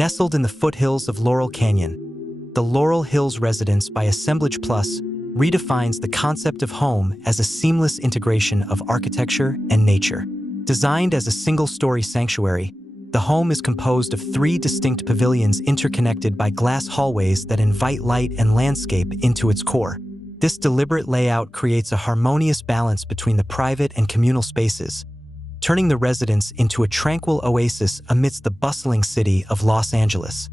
Nestled in the foothills of Laurel Canyon, the Laurel Hills Residence by Assembledge Plus redefines the concept of home as a seamless integration of architecture and nature. Designed as a single-story sanctuary, the home is composed of 3 distinct pavilions interconnected by glass hallways that invite light and landscape into its core. This deliberate layout creates a harmonious balance between the private and communal spaces, turning the residence into a tranquil oasis amidst the bustling city of Los Angeles.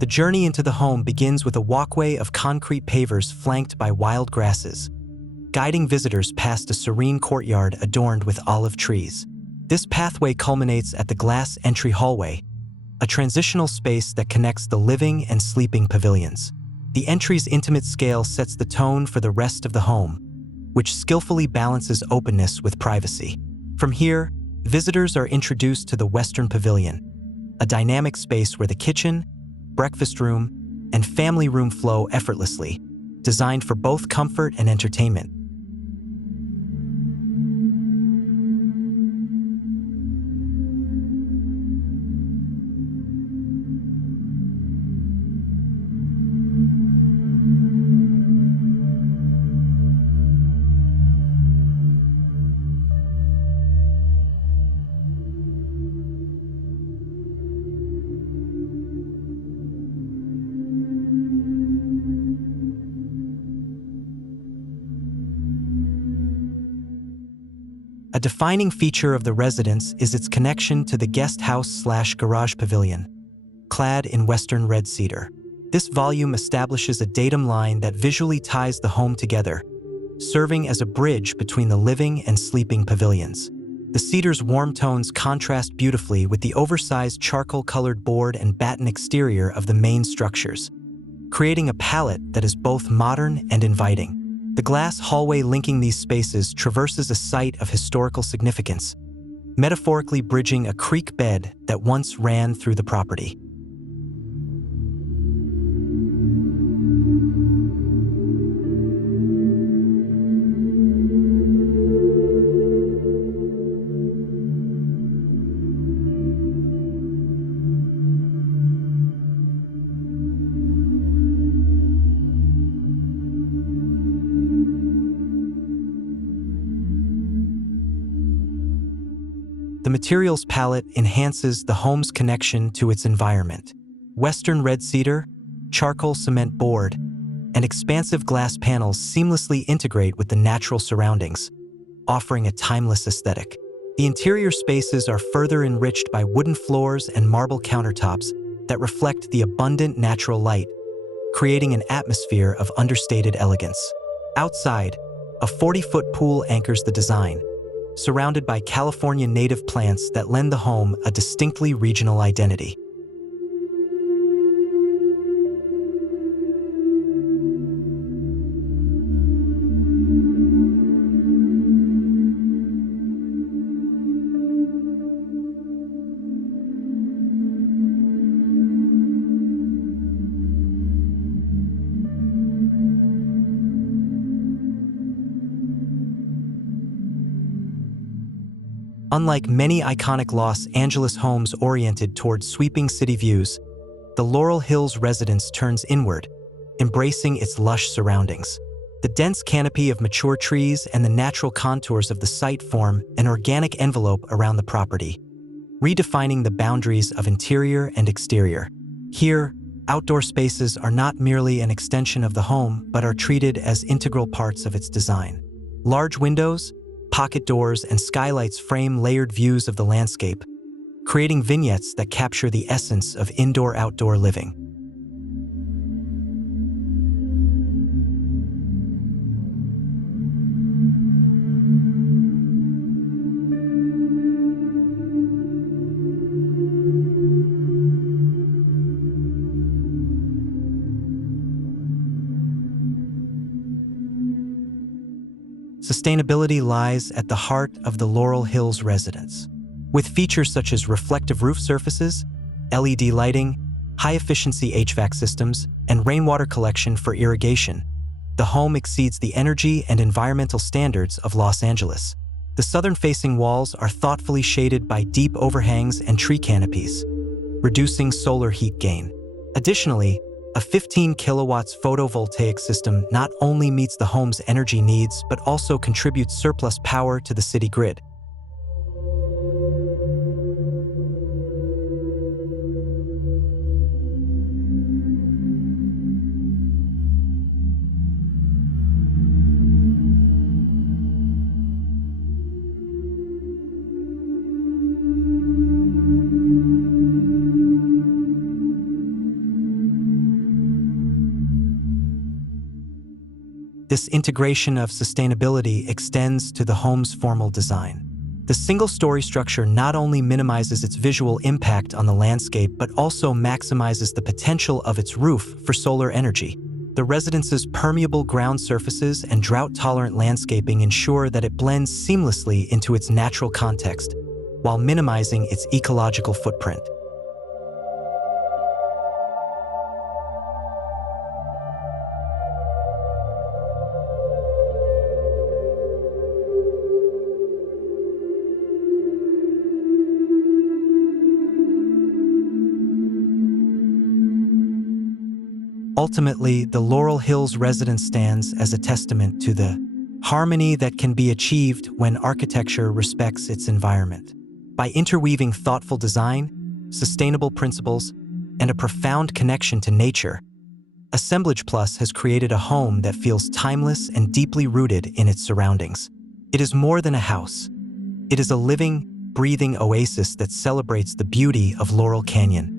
The journey into the home begins with a walkway of concrete pavers flanked by wild grasses, guiding visitors past a serene courtyard adorned with olive trees. This pathway culminates at the glass entry hallway, a transitional space that connects the living and sleeping pavilions. The entry's intimate scale sets the tone for the rest of the home, which skillfully balances openness with privacy. From here, visitors are introduced to the Western Pavilion, a dynamic space where the kitchen, breakfast room, and family room flow effortlessly, designed for both comfort and entertainment. A defining feature of the residence is its connection to the guest house/garage pavilion, clad in Western Red Cedar. This volume establishes a datum line that visually ties the home together, serving as a bridge between the living and sleeping pavilions. The cedar's warm tones contrast beautifully with the oversized charcoal-colored board and batten exterior of the main structures, creating a palette that is both modern and inviting. The glass hallway linking these spaces traverses a site of historical significance, metaphorically bridging a creek bed that once ran through the property. The materials palette enhances the home's connection to its environment. Western red cedar, charcoal cement board, and expansive glass panels seamlessly integrate with the natural surroundings, offering a timeless aesthetic. The interior spaces are further enriched by wooden floors and marble countertops that reflect the abundant natural light, creating an atmosphere of understated elegance. Outside, a 40-foot pool anchors the design, surrounded by California native plants that lend the home a distinctly regional identity. Unlike many iconic Los Angeles homes oriented toward sweeping city views, the Laurel Hills Residence turns inward, embracing its lush surroundings. The dense canopy of mature trees and the natural contours of the site form an organic envelope around the property, redefining the boundaries of interior and exterior. Here, outdoor spaces are not merely an extension of the home, but are treated as integral parts of its design. Large windows, pocket doors, and skylights frame layered views of the landscape, creating vignettes that capture the essence of indoor-outdoor living. sustainability lies at the heart of the Laurel Hills Residence. With features such as reflective roof surfaces, LED lighting, high-efficiency HVAC systems, and rainwater collection for irrigation, the home exceeds the energy and environmental standards of Los Angeles. The southern-facing walls are thoughtfully shaded by deep overhangs and tree canopies, reducing solar heat gain. Additionally, a 15 kilowatts photovoltaic system not only meets the home's energy needs but also contributes surplus power to the city grid. This integration of sustainability extends to the home's formal design. The single-story structure not only minimizes its visual impact on the landscape but also maximizes the potential of its roof for solar energy. The residence's permeable ground surfaces and drought-tolerant landscaping ensure that it blends seamlessly into its natural context, while minimizing its ecological footprint. Ultimately, the Laurel Hills Residence stands as a testament to the harmony that can be achieved when architecture respects its environment. By interweaving thoughtful design, sustainable principles, and a profound connection to nature, Assembledge Plus has created a home that feels timeless and deeply rooted in its surroundings. It is more than a house. It is a living, breathing oasis that celebrates the beauty of Laurel Canyon,